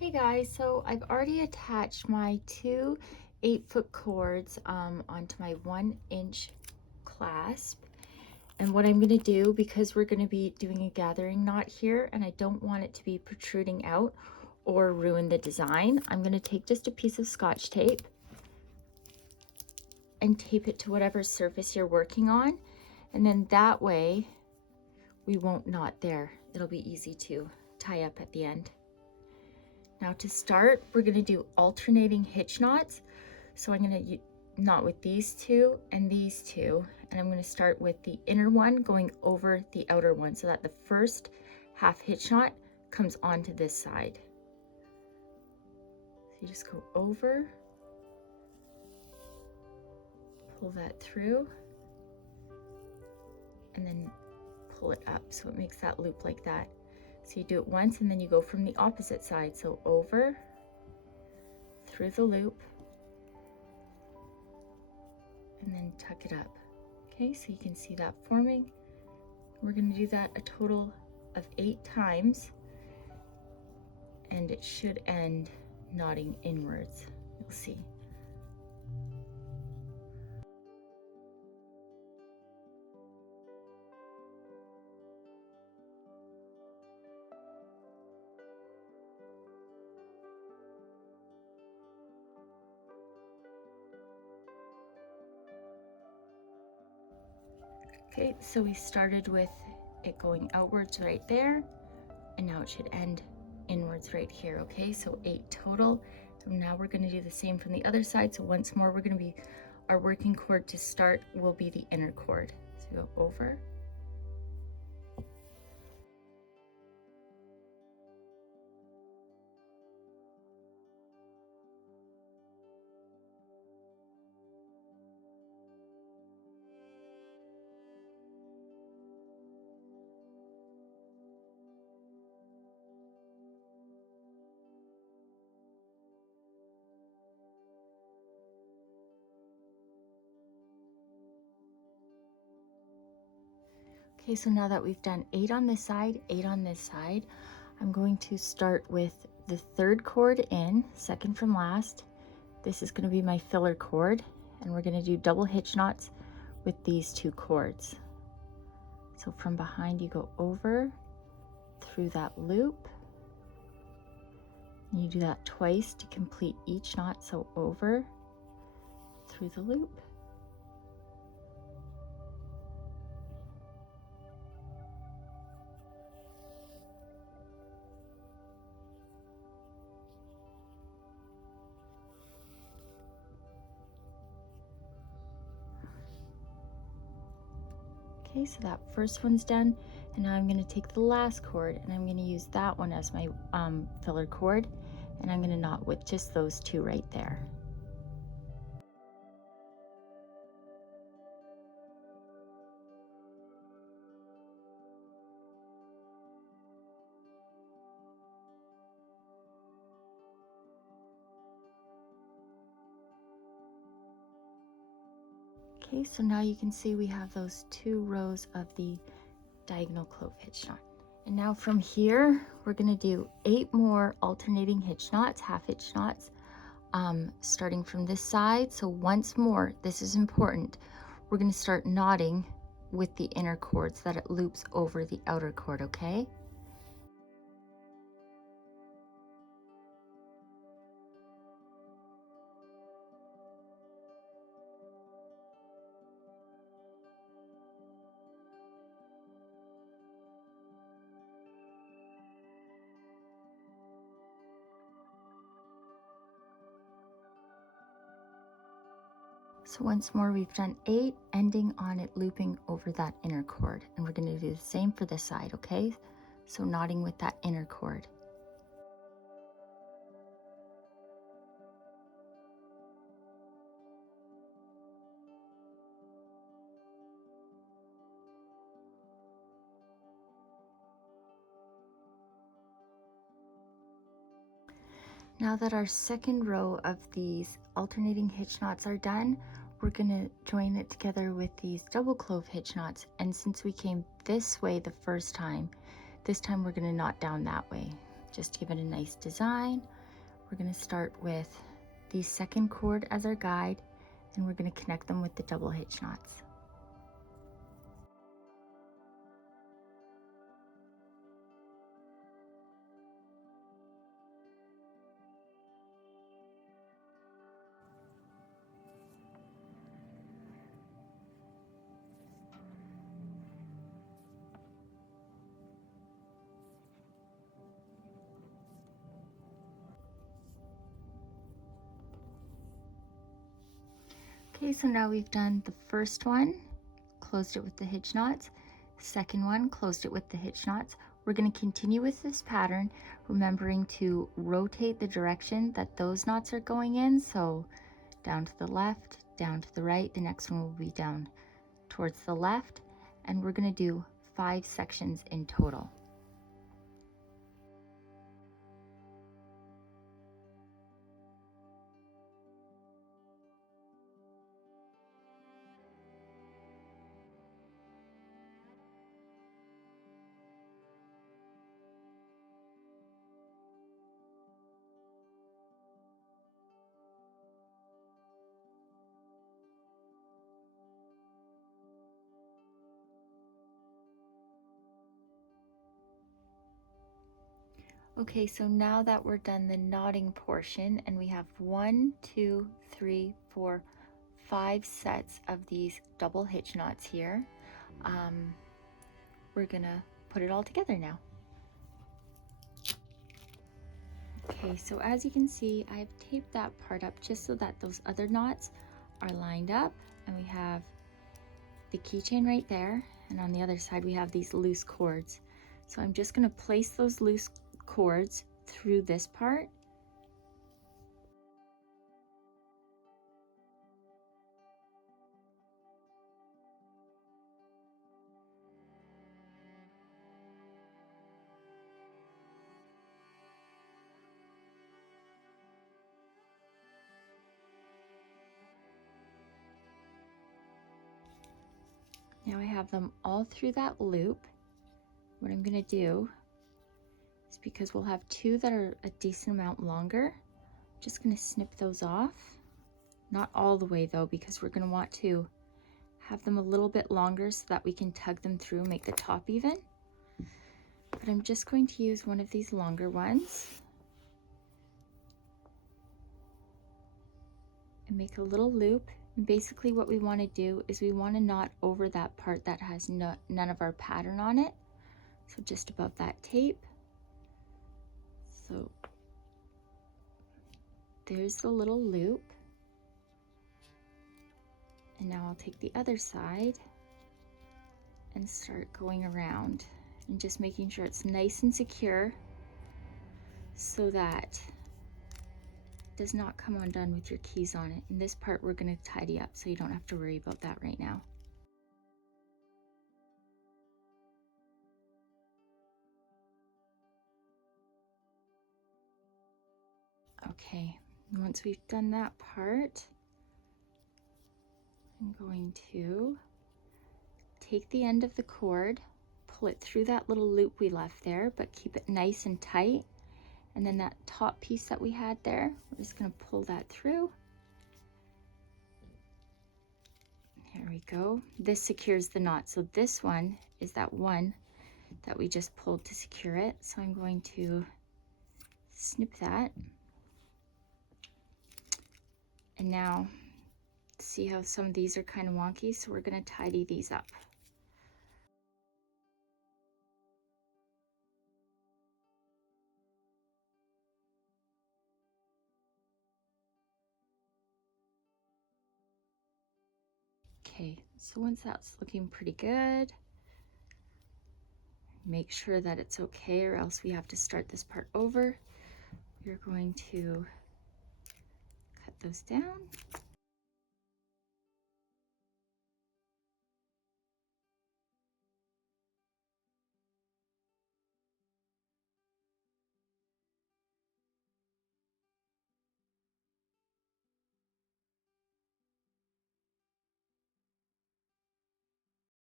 Hey guys, so I've already attached my two 8-foot cords onto my 1-inch clasp. And what I'm going to do, because we're going to be doing a gathering knot here and I don't want it to be protruding out or ruin the design, I'm going to take just a piece of Scotch tape and tape it to whatever surface you're working on. And then that way we won't knot there. It'll be easy to tie up at the end. Now to start, we're going to do alternating hitch knots. So I'm going to knot with these two and these two, and I'm going to start with the inner one going over the outer one so that the first half hitch knot comes onto this side. So you just go over, pull that through, and then pull it up so it makes that loop like that. So you do it once and then you go from the opposite side. So over, through the loop, and then tuck it up. Okay, so you can see that forming. We're going to do that a total of 8 times, and it should end knotting inwards. You'll see. Okay, so we started with it going outwards right there, and now it should end inwards right here. Okay, so 8 total. And now we're going to do the same from the other side. So once more, we're going to be, our working cord to start will be the inner cord. So go over, okay, so now that we've done 8 on this side, 8 on this side, I'm going to start with the third cord in, second from last. This is going to be my filler cord, and we're going to do double hitch knots with these 2 cords. So from behind you go over, through that loop. And you do that twice to complete each knot, so over, through the loop. Okay, so that first one's done, and now I'm going to take the last cord and I'm going to use that one as my filler cord, and I'm going to knot with just those 2 right there. Okay, so now you can see we have those 2 rows of the diagonal clove hitch knot. And now from here, we're going to do 8 more alternating hitch knots, half hitch knots, starting from this side. So once more, this is important, we're going to start knotting with the inner cord so that it loops over the outer cord, okay? So once more, we've done 8, ending on it looping over that inner cord. And we're going to do the same for this side, okay? So knotting with that inner cord. Now that our second row of these alternating hitch knots are done, we're going to join it together with these double clove hitch knots. And since we came this way the first time, this time we're going to knot down that way. just to give it a nice design. We're going to start with the second cord as our guide, and we're going to connect them with the double hitch knots. Okay, so now we've done the first one, closed it with the hitch knots. Second one, closed it with the hitch knots. We're going to continue with this pattern, remembering to rotate the direction that those knots are going in. So down to the left, down to the right. The next one will be down towards the left. And we're going to do 5 sections in total. Okay, so now that we're done the knotting portion and we have 1, 2, 3, 4, 5 sets of these double hitch knots here, we're gonna put it all together now. Okay, so as you can see, I've taped that part up just so that those other knots are lined up, and we have the keychain right there, and on the other side we have these loose cords. So I'm just gonna place those loose cords through this part. Now I have them all through that loop. What I'm gonna do is, because we'll have 2 that are a decent amount longer, I'm just gonna snip those off. Not all the way though, because we're gonna want to have them a little bit longer so that we can tug them through, make the top even. But I'm just going to use one of these longer ones and make a little loop. And basically what we want to do is we want to knot over that part that has none of our pattern on it. So just above that tape. So there's the little loop. And now I'll take the other side and start going around and just making sure it's nice and secure so that does not come undone with your keys on it. And this part we're going to tidy up, so you don't have to worry about that right now. Okay, once we've done that part, I'm going to take the end of the cord, pull it through that little loop we left there, but keep it nice and tight. And then that top piece that we had there, we're just going to pull that through. Here we go. This secures the knot. So this one is that one that we just pulled to secure it. So I'm going to snip that. And now, see how some of these are kind of wonky? So we're going to tidy these up. Okay, so once that's looking pretty good, make sure that it's okay, or else we have to start this part over. We're going to cut those down.